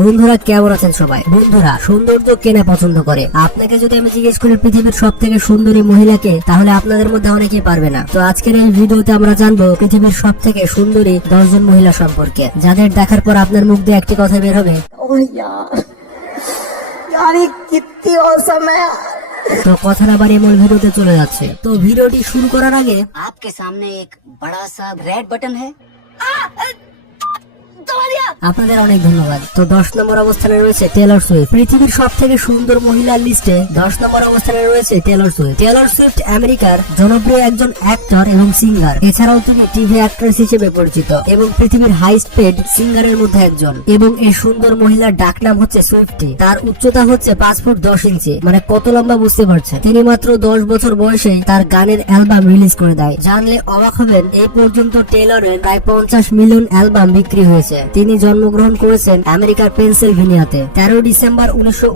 বন্ধুরা কেমন আছেন সবাই? বন্ধুরা সৌন্দর্য কেনা পছন্দ করে। আপনাকে যদি আমি জিজ্ঞেস করি পৃথিবীর সব থেকে সুন্দরী মহিলাকে তাহলে আপনাদের মধ্যে অনেকে পারবে না। তো আজকের এই ভিডিওতে আমরা জানব পৃথিবীর সব থেকে সুন্দরী দশজন মহিলা সম্পর্কে। যাদের দেখার পর আপনার মুখ দিয়ে একটি কথা বের হবে। তো কথা না বাড়িয়ে মূল ভিডিওতে চলে যাচ্ছে। তো ভিডিওটি শুরু করার আগে আপকে সামনে এক বড়া সা রেড বাটন হ্যাঁ আপনাদের অনেক ধন্যবাদ। তো দশ নম্বর অবস্থানে রয়েছে টেলর সুইফট পৃথিবীর সব থেকে সুন্দর মহিলার লিস্টে দশ নম্বর অবস্থানে রয়েছে টেলর সুইফট টেলর সুইফট আমেরিকার জনপ্রিয় একজন অ্যাক্টর এবং সিঙ্গার এছাড়াও তিনি টিভি অ্যাক্ট্রেস হিসেবে পরিচিত এবং পৃথিবীর হাইস্ট পেড সিঙ্গারের মধ্যে একজন। এবং এই সুন্দর মহিলার ডাক নাম হচ্ছে সুইফটি তার উচ্চতা হচ্ছে পাঁচ ফুট দশ ইঞ্চি মানে কত লম্বা বুঝতে পারছেন? তিনি মাত্র দশ বছর বয়সে তার গানের অ্যালবাম রিলিজ করে দেয়। জানলে অবাক হবেন, এই পর্যন্ত টেলরের প্রায় পঞ্চাশ মিলিয়ন অ্যালবাম বিক্রি হয়েছে। তিনি জন্মগ্রহণ করেছেন আমেরিকার পেনসিলভেনিয়াতে তেরো ডিসেম্বর উনিশশো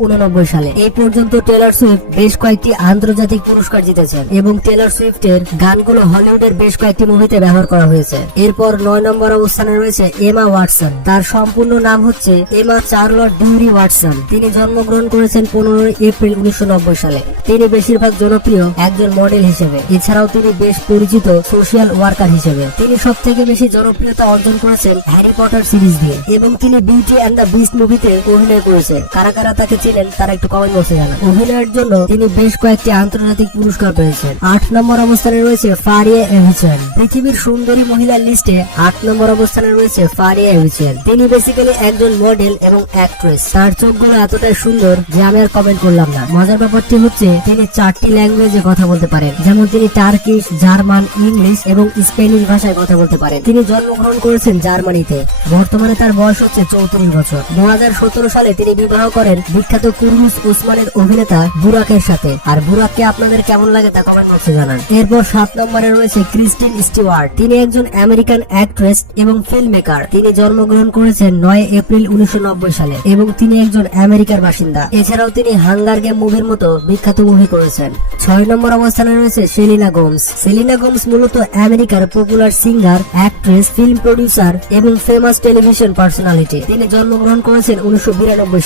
সালে। এই পর্যন্ত টেলর সুইফট বেশ কয়েকটি আন্তর্জাতিক পুরস্কার জিতেছেন এবং টেলর সুইফটের গানগুলো হলিউডের বেশ কয়েকটি মুভিতে ব্যবহার করা হয়েছে। এরপর নয় নম্বর অবস্থানে রয়েছে এমা ওয়াটসন। তার সম্পূর্ণ নাম হচ্ছে এমা চার্লট ডিউরি ওয়াটসন। তিনি জন্মগ্রহণ করেছেন পনেরোই এপ্রিল উনিশশো নব্বই সালে। তিনি বেশিরভাগ জনপ্রিয় একজন মডেল হিসেবে। এছাড়াও তিনি বেশ পরিচিত সোশিয়াল ওয়ার্কার হিসেবে। তিনি সব থেকে বেশি জনপ্রিয়তা অর্জন করেছেন হ্যারি পটার সিরিজ দিয়ে। এবং তিনি বিউটি অ্যান্ড দ্য বিস্ট মুভিতে অভিনয় করেছেন কারা কারা তাকে চেনেন, তারা একটু কমেন্ট বক্সে জানান। অভিনয়ের জন্য তিনি বেশ কয়েকটি আন্তর্জাতিক পুরস্কার পেয়েছেন। আট নম্বর অবস্থানে রয়েছে ফারিয়া এভিচেন। পৃথিবীর সুন্দরী মহিলার লিস্টে আট নম্বর অবস্থানে রয়েছে ফারিয়া এভিচেন। তিনি বেসিক্যালি একজন মডেল এবং অ্যাক্ট্রেস তার চোখগুলো এতটাই সুন্দর যে আমি আর কমেন্ট করলাম না। মজার ব্যাপারটি হচ্ছে, তিনি চারটি ল্যাঙ্গুয়েজে কথা বলতে পারেন। যেমন তিনি টার্কিশ জার্মান ইংলিশ এবং স্পেনিশ ভাষায় কথা বলতে পারেন। তিনি জন্মগ্রহণ করেছেন জার্মানিতে। বর্তমানে তার বয়স হচ্ছে চৌত্রিশ বছর। দু হাজার সতেরো সালে তিনি বিবাহ করেন বিখ্যাত কুরুস উসমানের অভিনেতা বুরাকের সাথে। আর বুরাককে আপনাদের কেমন লাগে তা কমেন্ট বক্সে জানান। এরপর সাত নম্বরে রয়েছে ক্রিস্টিন স্টিওয়ার্ট। তিনি একজন আমেরিকান অ্যাক্ট্রেস এবং ফিল্ম মেকার তিনি জন্মগ্রহণ করেছেন নয় এপ্রিল উনিশশো নব্বই সালে এবং তিনি একজন আমেরিকার বাসিন্দা। এছাড়াও তিনি হাঙ্গার গেম মুভির মতো বিখ্যাত মুভি করেছেন। ছয় নম্বর অবস্থানে রয়েছে সেলিনা গোমস। সেলিনা গোমস মূলত আমেরিকার popular singer actress film producer এবং ফেমাস টেলিভিশন পার্সোনালিটি তিনি জন্মগ্রহণ করেছেন উনিশশো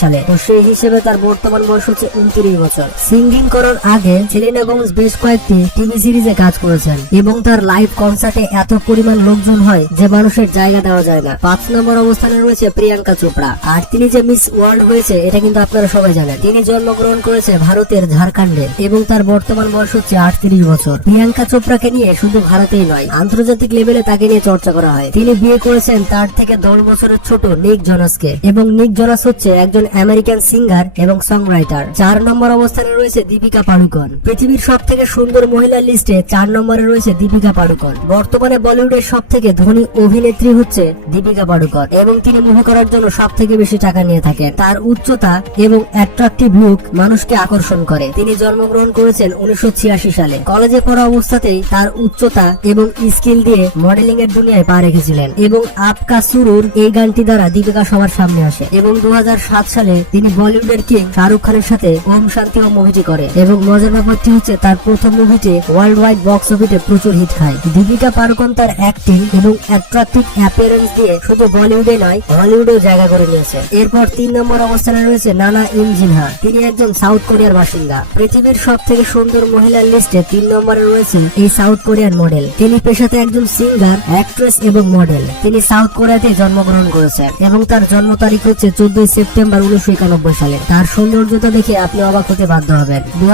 সালে। তো সেই হিসেবে তার বর্তমান বয়স হচ্ছে উনত্রিশ বছর। সিঙ্গিং করার আগে সেলিনা গোমস বেশ কয়েকটি টিভি সিরিজে কাজ করেছেন এবং তার লাইভ কনসার্টে এত পরিমাণ লোকজন হয় যে মানুষের জায়গা দেওয়া যায় না। পাঁচ নম্বর অবস্থানে রয়েছে প্রিয়াঙ্কা চোপড়া। আর তিনি যে মিস ওয়ার্ল্ড হয়েছে, এটা কিন্তু আপনারা সবাই জানেন। তিনি জন্মগ্রহণ করেছে ভারতের ঝাড়খণ্ডে এবং তার বর্তমান বয়স হচ্ছে আটত্রিশ বছর। প্রিয়াঙ্কা চোপড়াকে নিয়ে শুধু ভারতেই নয়, আন্তর্জাতিক লেভেলে তাকে নিয়ে চর্চা করা হয়। তিনি বিয়ে করেছেন তার থেকে দশ বছরের ছোট নিক জনাসকে এবং নিক জনাস হচ্ছে একজন আমেরিকান সিঙ্গার এবং সং রাইটার চার নম্বর অবস্থানে রয়েছে দীপিকা পাড়ুকন। পৃথিবীর সব থেকে সুন্দর মহিলার লিস্টে চার নম্বরে রয়েছে দীপিকা পাড়ুকন। বর্তমানে বলিউডের সব থেকে ধনী অভিনেত্রী হচ্ছে দীপিকা পাড়ুকন এবং তিনি মুভি করার জন্য সব থেকে বেশি টাকা নিয়ে থাকেন। তার উচ্চতা এবং অ্যাট্রাকটিভ লুক মানুষকে আকর্ষণ করে। তিনি জন্মগ্রহণ করেছেন উনিশশো ছিয়াশি সালে। কলেজে পড়া অবস্থাতেই তার উচ্চতা এবং স্কিল দিয়ে মডেলিং এর দুনিয়ায় পা রেখেছিলেন এবং আপকা সুরুর এই গানটি দ্বারা দীপিকা সবার সামনে আসে এবং দু হাজার সাত সালে তিনি বলিউডের কিং শাহরুখ খানের সাথে ওম শান্তি ও মুভিটি করে এবং মজার ব্যাপারটি হচ্ছে তার প্রথম মুভিটি ওয়ার্ল্ড ওয়াইড বক্স অফিসে প্রচুর হিট খায়। দীপিকা পাড়ুকোন তার অ্যাক্টিং এবং অ্যাট্রাকটিভ অ্যাপিয়ারেন্স দিয়ে শুধু বলিউডে নয়, হলিউডেও জায়গা করে নিয়েছে। এরপর তিন নম্বর অবস্থানে রয়েছে নানা ইম জিনহা। তিনি একজন সাউথ কোরিয়ার বাসিন্দা। পৃথিবীর সব থেকে সুন্দর মহিলার লিস্টে তিন নম্বরে রয়েছে এই সাউথ কোরিয়ান মডেল তিনি পেশাতে একজন সিঙ্গার অ্যাক্ট্রেস এবং মডেল তিনি সাউথ কোরিয়াতে জন্মগ্রহণ করেছেন এবং তার জন্ম তারিখ হচ্ছে চোদ্দই সেপ্টেম্বর উনিশশো একানব্বই সালে। তার সৌন্দর্যতা দেখে আপনি অবাক হতে বাধ্য হবেন। দু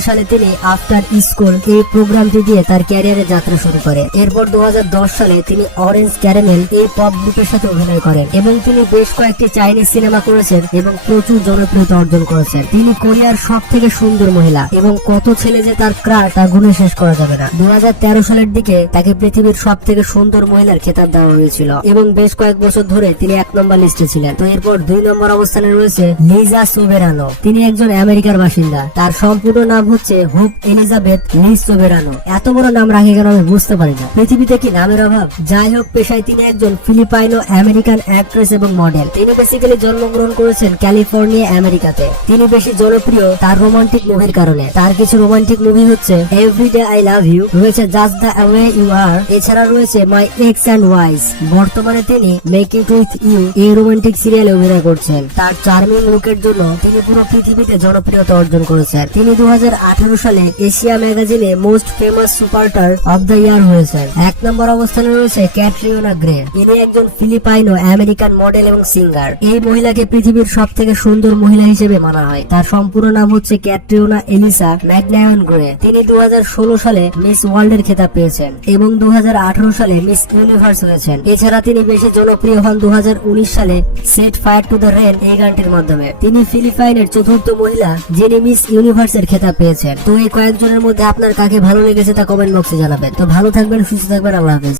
সালে তিনি আফটার স্কুল এই প্রোগ্রামটি দিয়ে তার ক্যারিয়ারে যাত্রা শুরু করে। এরপর দু হাজার দশ সালে তিনি অরেঞ্জ ক্যারামেল এই পপ গ্রুপের সাথে অভিনয় করেন এবং তিনি বেশ কয়েকটি চাইনিজ সিনেমা করেছেন এবং প্রচুর জনপ্রিয়তা অর্জন করেছেন। তিনি কোরিয়ার সব থেকে সুন্দর মহিলা এবং কত ছেলে যে তার ক্রাশ তা গুণে শেষ করা যাবে না। দু হাজার তেরো সালের দিকে তাকে পৃথিবীর সব থেকে সুন্দর মহিলার খেতাব দেওয়া হয়েছিল এবং বেশ কয়েক বছর ধরে তিনি এক নম্বর লিস্টে ছিলেন। তো এরপর দুই নম্বর অবস্থানে রয়েছে লিজা সোবেরানো। তিনি একজন আমেরিকার বাসিন্দা। তার সম্পূর্ণ নাম হচ্ছে হুপ এলিজাবেথ লিজ সোবেরানো। এত বড় নাম রাখে কেন আমি বুঝতে পারি না। পৃথিবীতে কি নামের অভাব? যাই হোক, পেশায় তিনি একজন ফিলিপাইনো, আমেরিকান অ্যাক্ট্রেস এবং মডেল তিনি বেসিক্যালি জন্মগ্রহণ করেছেন ক্যালিফোর্নিয়া, আমেরিকাতে। তিনি বেশি জনপ্রিয় তার রোমান্টিক মুভির কারণে। তার কিছু রোমান্টিক মুভি হচ্ছে এভরিডে আই লাভ ইউ রয়েছে just the way you are এছাড়া রয়েছে মাই এক্স অ্যান্ড ওয়াইস বর্তমানে তিনি মেক উইথ ইউ এই রোমান্টিক সিরিয়ালে অভিনয় করছেন। তার চার্মিং লুকের জন্য তিনি পুরো পৃথিবীতে জনপ্রিয়তা অর্জন করেছেন। তিনি দু সালে Asia ম্যাগাজিনে most famous superstar of the year হয়েছেন। এক নম্বর অবস্থানে রয়েছে ক্যাটরিওনা গ্রে। তিনি একজন ফিলিপাইনো, আমেরিকান মডেল এবং সিঙ্গার এই মহিলাকে পৃথিবীর সব থেকে সুন্দর মহিলা হিসেবে মানা হয়। তার সম্পূর্ণ নাম হচ্ছে ক্যাটরিওনা এলিসা ম্যাগনায়ন গ্রে তিনি দু হাজার ষোলো সালে মিস ওয়ার্ল্ড এর খেতাব পেয়েছেন এবং দু সালে মিস ইউনিভার্স হয়েছেন। এছাড়া তিনি বেশি জনপ্রিয় হন দু হাজার উনিশ সালে set fire to the rain এই গানটির মাধ্যমে। তিনি ফিলিপাইনের চতুর্থ মহিলা, যিনি মিস ইউনিভার্স এর খেতাব পেয়েছেন। তো এই কয়েকজনের মধ্যে আপনার কাকে ভালো লেগেছে তা কমেন্ট বক্সে জানাবেন। তো ভালো থাকবেন, সুস্থ থাকবেন, আল্লাহ হাফেজ।